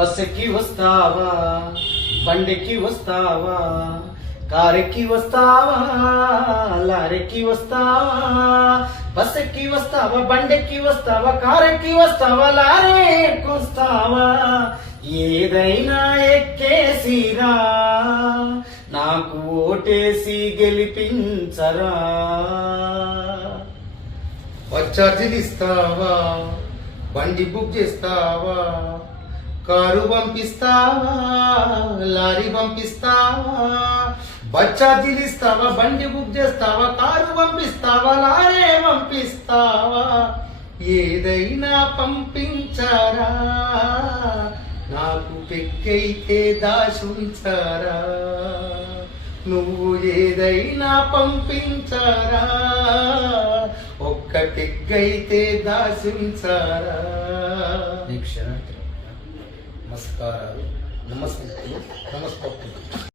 బస్సెక్కి వస్తావా, బండెక్కి వస్తావా, కారెక్కి వస్తావా, లారెక్కి వస్తావా, బస్సెక్కి వస్తావా, బండెక్కి వస్తావా, కారెక్కి వస్తావా, లారెక్కి వస్తావా, ఏదైనా ఎక్కేసిరా, నాకు ఓటేసి గెలిపించరా. ఛార్జీలు ఇస్తావా, బండి బుక్ చేస్తావా, కారు పంపిస్తావా, లారీ పంపిస్తావా, ఛార్జీలు ఇస్తావా, బండి బుక్ చేస్తావా, కారు పంపిస్తావా, లారీ పంపిస్తావా, ఏదైనా పంపించారా, నాకు పెక్కైతే దాచుంచారా, నువ్వు ఏదైనా పంపించారా, ఒక్కటెగ్గైతే దాచుంచారా. క్షణార్థం నమస్కారాలు, నమస్కారం, నమస్కారం.